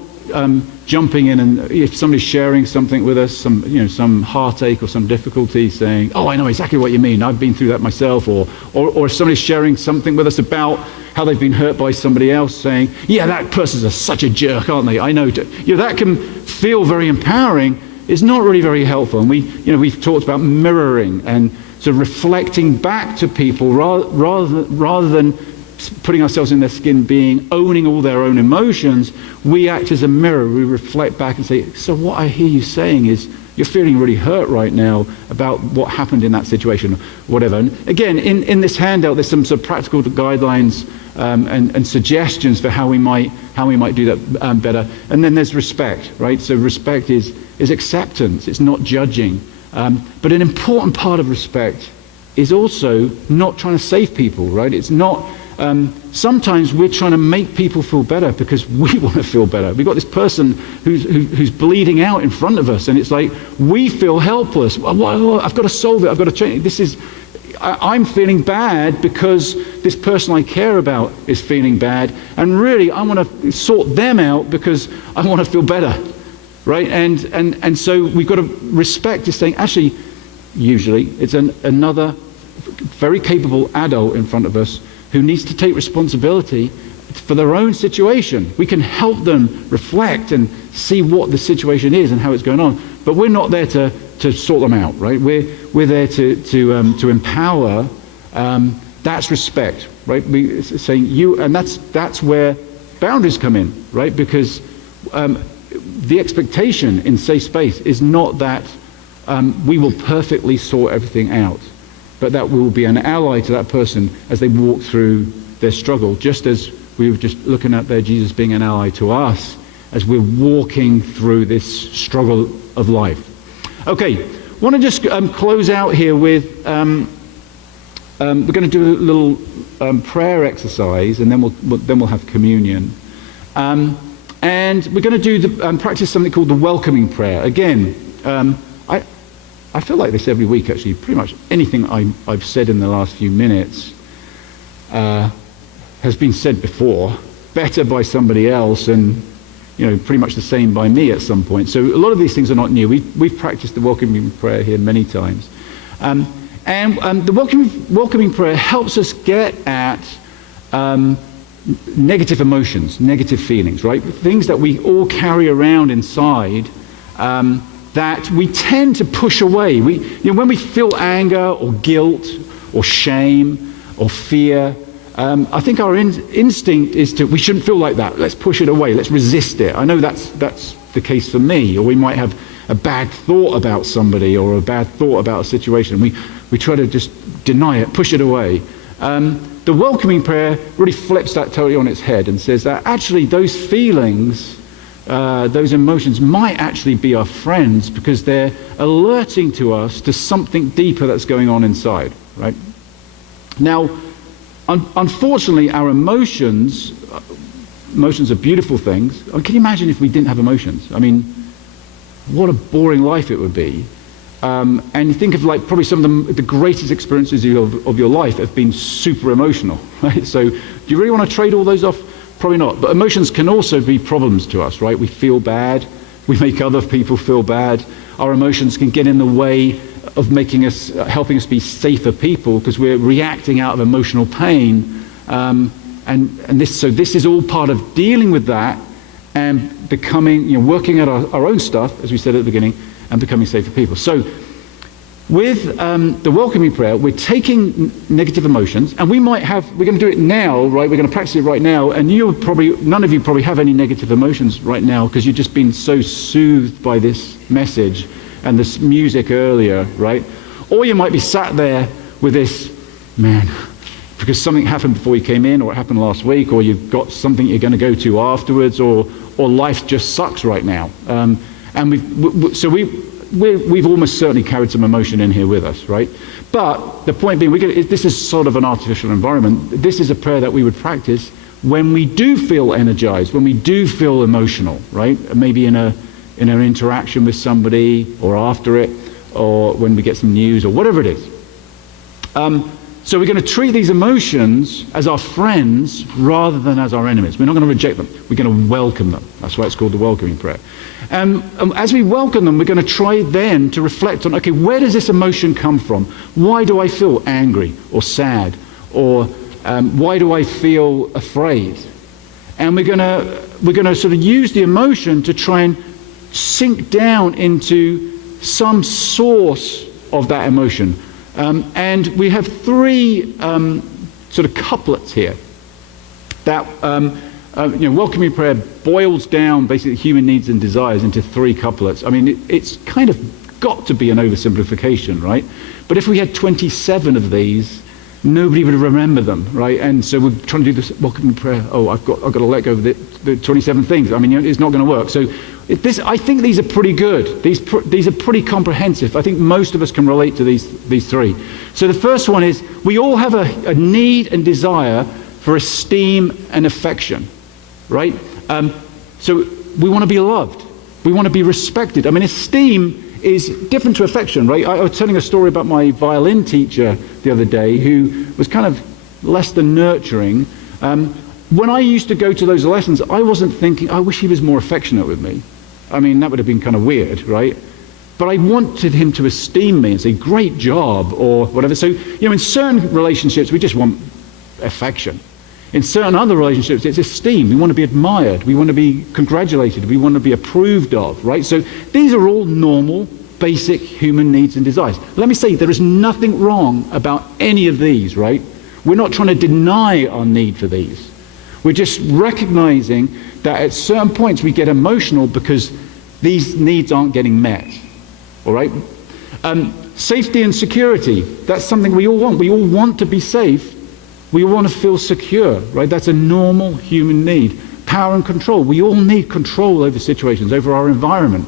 jumping in, and if somebody's sharing something with us, some heartache or some difficulty, saying, oh, I know exactly what you mean, I've been through that myself, or if somebody's sharing something with us about how they've been hurt by somebody else, saying, yeah, that person's such a jerk, aren't they? I know. That can feel very empowering. It's not really very helpful. And we've talked about mirroring and sort of reflecting back to people rather than putting ourselves in their skin, owning all their own emotions. We act as a mirror. We reflect back and say, so what I hear you saying is you're feeling really hurt right now about what happened in that situation, or whatever. And again, in this handout, there's some sort of practical guidelines and suggestions for how we might do that better. And then there's respect, right? So respect is acceptance. It's not judging. But an important part of respect is also not trying to save people, right? It's not. Sometimes we're trying to make people feel better because we want to feel better. We've got this person who's bleeding out in front of us, and it's like we feel helpless. Well, I've got to solve it. I've got to change. I'm feeling bad because this person I care about is feeling bad, and really I want to sort them out because I want to feel better, right? And so we've got to respect is saying, actually, usually it's another very capable adult in front of us who needs to take responsibility for their own situation. We can help them reflect and see what the situation is and how it's going on, but we're not there to sort them out, right? We're there to empower. That's respect, right? We saying you, and that's where boundaries come in, right? Because the expectation in safe space is not that we will perfectly sort everything out, but that we will be an ally to that person as they walk through their struggle, just as we were just looking at there, Jesus being an ally to us as we're walking through this struggle of life. Okay, want to just close out here with, we're going to do a little prayer exercise, and then we'll have communion. And we're going to do practice something called the welcoming prayer. Again, I feel like this every week, actually. Pretty much anything I've said in the last few minutes has been said before, better by somebody else, and pretty much the same by me at some point. So a lot of these things are not new. We've practiced the welcoming prayer here many times. And the welcoming prayer helps us get at negative emotions, negative feelings, right? Things that we all carry around inside, that we tend to push away. When we feel anger or guilt or shame or fear, I think our instinct is we shouldn't feel like that. Let's push it away. Let's resist it. I know that's the case for me. Or we might have a bad thought about somebody or a bad thought about a situation. We try to just deny it, push it away. The welcoming prayer really flips that totally on its head and says that actually those feelings, those emotions might actually be our friends because they're alerting to us to something deeper that's going on inside, right? Now, unfortunately, our emotions are beautiful things. Can you imagine if we didn't have emotions? I mean, what a boring life it would be. And you think of like probably some of the greatest experiences of your life have been super emotional, right? So do you really want to trade all those off? Probably not. But emotions can also be problems to us, right? We feel bad. We make other people feel bad. Our emotions can get in the way of making us, helping us be safer people because we're reacting out of emotional pain. So this is all part of dealing with that and becoming, working at our own stuff, as we said at the beginning, and becoming safer people. So with the welcoming prayer, we're taking negative emotions, and we're going to do it now, right? We're going to practice it right now, and none of you probably have any negative emotions right now because you've just been so soothed by this message and this music earlier, right? Or you might be sat there with this, man, because something happened before you came in, or it happened last week, or you've got something you're going to go to afterwards, or life just sucks right now. And we've almost certainly carried some emotion in here with us, right? But the point being, this is sort of an artificial environment. This is a prayer that we would practice when we do feel energized, when we do feel emotional, right? Maybe in an interaction with somebody, or after it, or when we get some news, or whatever it is. So we're going to treat these emotions as our friends rather than as our enemies. We're not going to reject them. We're going to welcome them. That's why it's called the welcoming prayer. And as we welcome them, we're going to try then to reflect on, okay, where does this emotion come from? Why do I feel angry or sad? Or why do I feel afraid? And we're going to sort of use the emotion to try and sink down into some source of that emotion. And we have three sort of couplets here that welcoming prayer boils down basically human needs and desires into three couplets. I mean, it's kind of got to be an oversimplification, right? But if we had 27 of these, nobody would remember them, right? And so we're trying to do this welcoming prayer. Oh, I've got to let go of the 27 things. I mean, it's not going to work. So I think these are pretty good. These are pretty comprehensive. I think most of us can relate to these three. So the first one is we all have a need and desire for esteem and affection, right? So we want to be loved. We want to be respected. I mean, esteem is different to affection, right? I was telling a story about my violin teacher the other day who was kind of less than nurturing. When I used to go to those lessons, I wasn't thinking, I wish he was more affectionate with me. I mean, that would have been kind of weird, right? But I wanted him to esteem me and say, great job, or whatever. So, in certain relationships, we just want affection. In certain other relationships, it's esteem. We want to be admired. We want to be congratulated. We want to be approved of, right? So these are all normal, basic human needs and desires. Let me say, there is nothing wrong about any of these, right? We're not trying to deny our need for these. We're just recognizing that at certain points we get emotional because these needs aren't getting met, all right? Safety and security, that's something we all want. We all want to be safe. We all want to feel secure, right? That's a normal human need. Power and control. We all need control over situations, over our environment.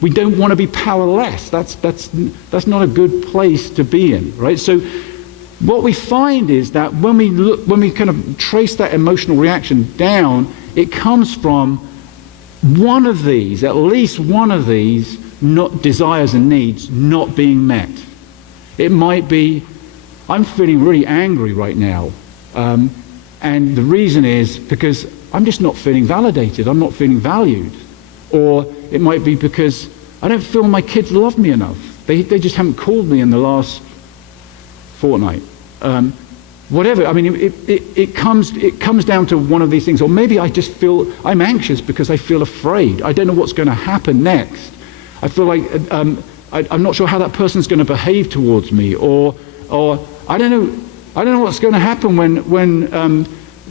We don't want to be powerless. That's not a good place to be in, right? So what we find is that when we kind of trace that emotional reaction down, it comes from one of these, at least one of these, not desires and needs not being met. It might be, I'm feeling really angry right now, and the reason is because I'm just not feeling validated, I'm not feeling valued. Or it might be because I don't feel my kids love me enough. They just haven't called me in the last fortnight. Whatever, I mean, it comes down to one of these things. Or maybe I just feel, I'm anxious because I feel afraid. I don't know what's going to happen next. I feel like I'm not sure how that person's going to behave towards me. Or I don't know what's going to happen when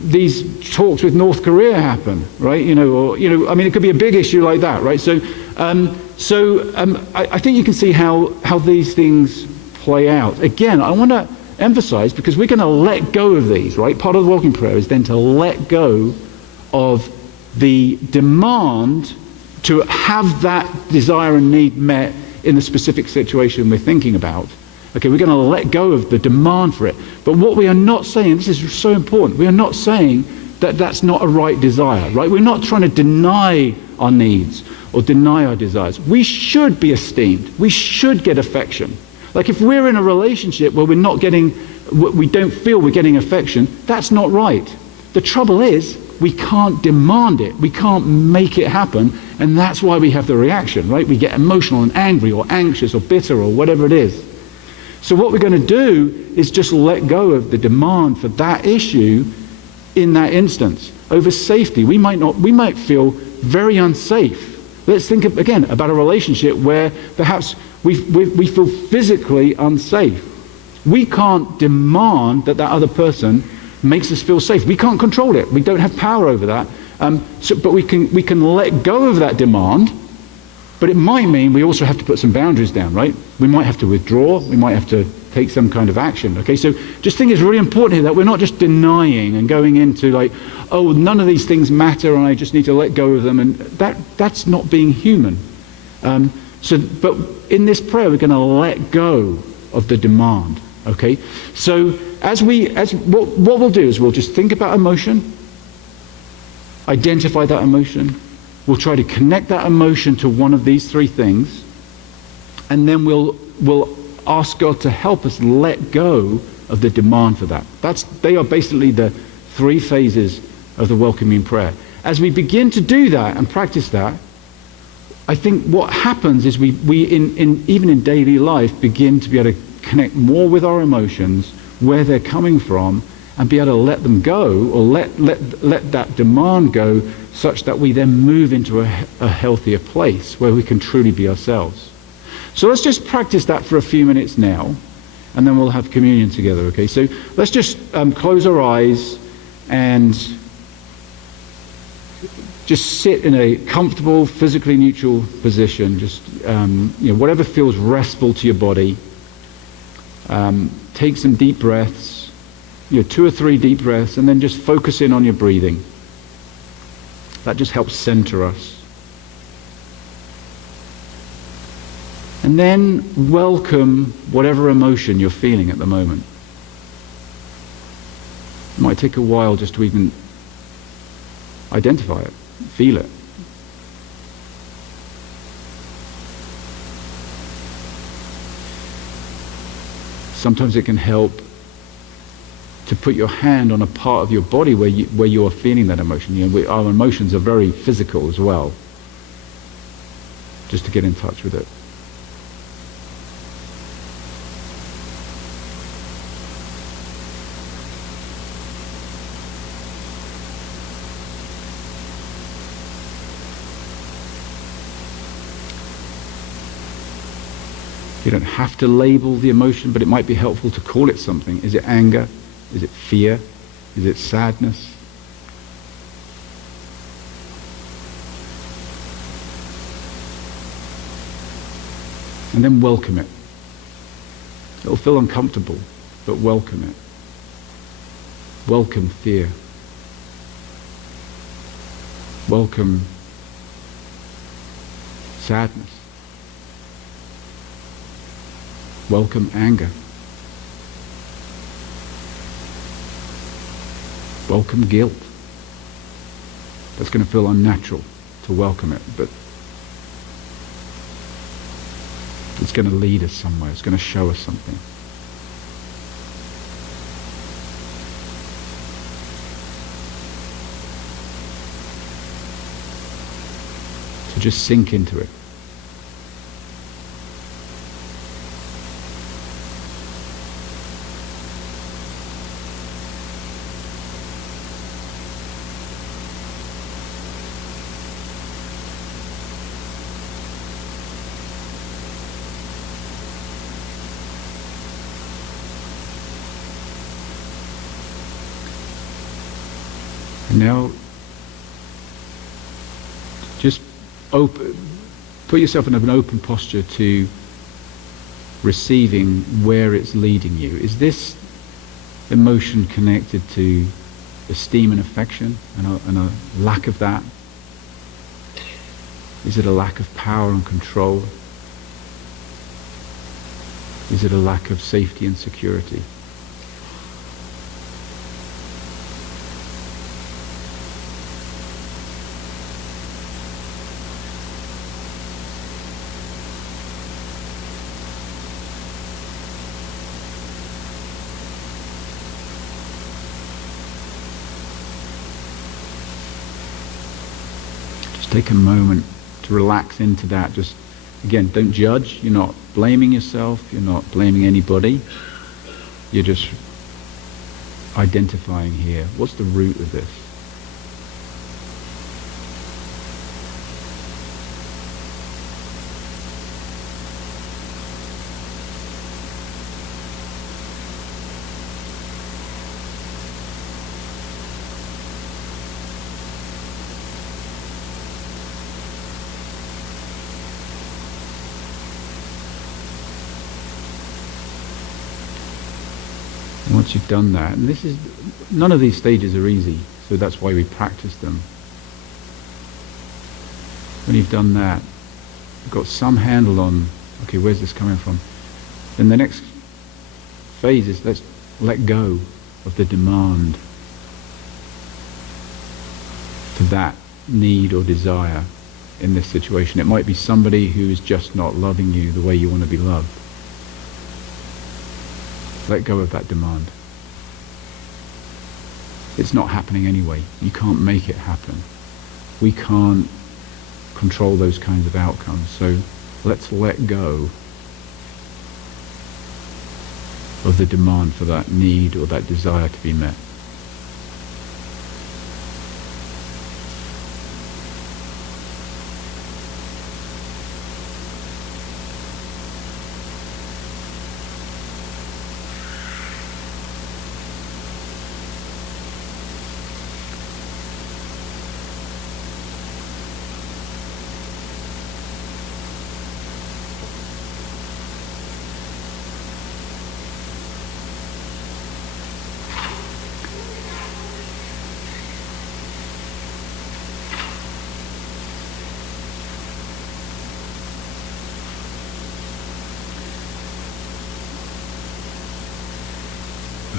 these talks with North Korea happen, right? I mean, it could be a big issue like that, right? So I think you can see how these things play out. Again, I want to emphasize, because we're going to let go of these, right? Part of the welcoming prayer is then to let go of the demand to have that desire and need met in the specific situation we're thinking about. Okay, we're going to let go of the demand for it. But what we are not saying, this is so important, we are not saying that that's not a right desire, right? We're not trying to deny our needs or deny our desires. We should be esteemed. We should get affection. Like if we're in a relationship where we don't feel we're getting affection, that's not right. The trouble is, we can't demand it. We can't make it happen. And that's why we have the reaction, right? We get emotional and angry or anxious or bitter or whatever it is. So what we're going to do is just let go of the demand for that issue in that instance over safety. We might feel very unsafe. Let's think again about a relationship where perhaps we feel physically unsafe. We can't demand that other person makes us feel safe. We can't control it. We don't have power over that. But we can let go of that demand. But it might mean we also have to put some boundaries down, right? We might have to withdraw. We might have to take some kind of action. Okay, so just think it's really important here that we're not just denying and going into like, oh, none of these things matter and I just need to let go of them. And that's not being human. But in this prayer, we're going to let go of the demand. Okay, so what we'll do is we'll just think about emotion, identify that emotion. We'll try to connect that emotion to one of these three things, and then we'll ask God to help us let go of the demand for that. They are basically the three phases of the welcoming prayer. As we begin to do that and practice that, I think what happens is we even in daily life begin to be able to connect more with our emotions, where they're coming from, and be able to let them go, or let that demand go, such that we then move into a healthier place where we can truly be ourselves. So let's just practice that for a few minutes now, and then we'll have communion together, okay? So let's just close our eyes and just sit in a comfortable, physically neutral position, just whatever feels restful to your body. Take some deep breaths, 2 or 3 deep breaths, and then just focus in on your breathing. That just helps center us. And then welcome whatever emotion you're feeling at the moment. It might take a while just to even identify it, feel it. Sometimes it can help to put your hand on a part of your body where you are feeling that emotion. Our emotions are very physical as well. Just to get in touch with it. You don't have to label the emotion, but it might be helpful to call it something. Is it anger? Is it fear? Is it sadness? And then welcome it. It'll feel uncomfortable, but welcome it. Welcome fear. Welcome sadness. Welcome anger. Welcome guilt. That's going to feel unnatural to welcome it, but it's going to lead us somewhere. It's going to show us something. So just sink into it. Now, just put yourself in an open posture to receiving where it's leading you. Is this emotion connected to esteem and affection and a lack of that? Is it a lack of power and control? Is it a lack of safety and security? take a moment to relax into that. Just, again, don't judge. You're not blaming yourself. You're not blaming anybody. You're just identifying here. What's the root of this? Once you've done that, and none of these stages are easy, so that's why we practice them. When you've done that, you've got some handle on, okay, where's this coming from? Then the next phase is let's let go of the demand for that need or desire in this situation. It might be somebody who is just not loving you the way you want to be loved. Let go of that demand. It's not happening anyway. You can't make it happen. We can't control those kinds of outcomes. So let's let go of the demand for that need or that desire to be met.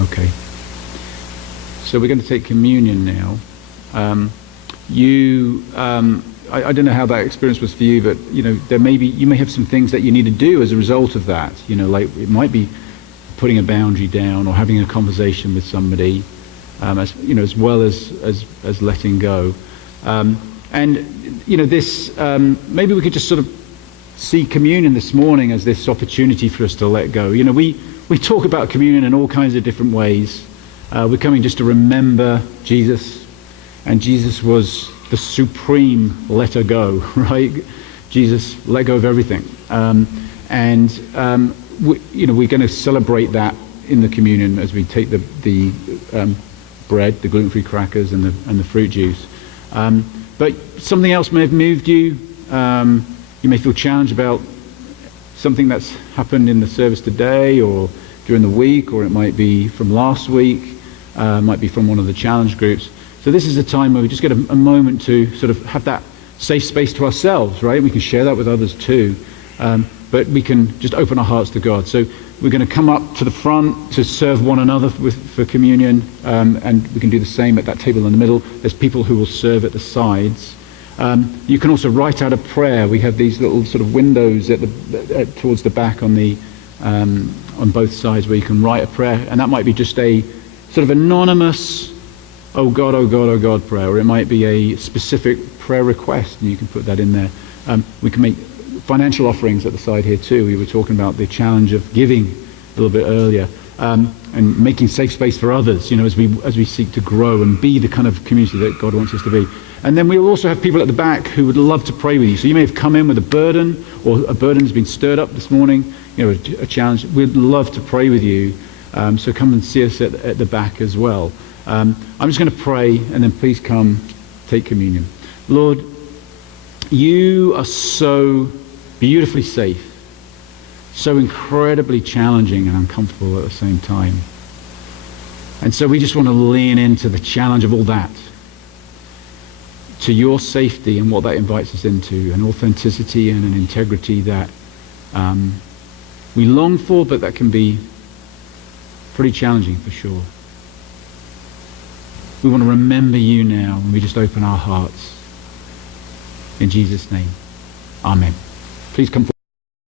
Okay. So we're going to take communion now. I don't know how that experience was for you, but you may have some things that you need to do as a result of that. Like it might be putting a boundary down or having a conversation with somebody, as well as letting go. Maybe we could just sort of see communion this morning as this opportunity for us to let go. We talk about communion in all kinds of different ways. We're coming just to remember Jesus, and Jesus was the supreme let go, right? Jesus let go of everything. We're going to celebrate that in the communion as we take the bread, the gluten-free crackers, and the fruit juice. But something else may have moved you. You may feel challenged about something that's happened in the service today or during the week, or it might be from last week, might be from one of the challenge groups. So this is a time where we just get a moment to sort of have that safe space to ourselves, right? We can share that with others too, but we can just open our hearts to God. So we're going to come up to the front to serve one another for communion, and we can do the same at that table in the middle. There's people who will serve at the sides. You can also write out a prayer. We have these little sort of windows towards the back on both sides where you can write a prayer, and that might be just a sort of anonymous oh God, oh God, oh God prayer, or it might be a specific prayer request, and you can put that in there. We can make financial offerings at the side here too. We were talking about the challenge of giving a little bit earlier, and making safe space for others, as we seek to grow and be the kind of community that God wants us to be. And then we'll also have people at the back who would love to pray with you. So you may have come in with a burden, or a burden has been stirred up this morning, a challenge. We'd love to pray with you. So come and see us at the back as well. I'm just going to pray, and then please come take communion. Lord, you are so beautifully safe, so incredibly challenging and uncomfortable at the same time. And so we just want to lean into the challenge of all that, to your safety and what that invites us into, an authenticity and an integrity that we long for, but that can be pretty challenging for sure. We want to remember you now when we just open our hearts. In Jesus' name, amen. Please come forward.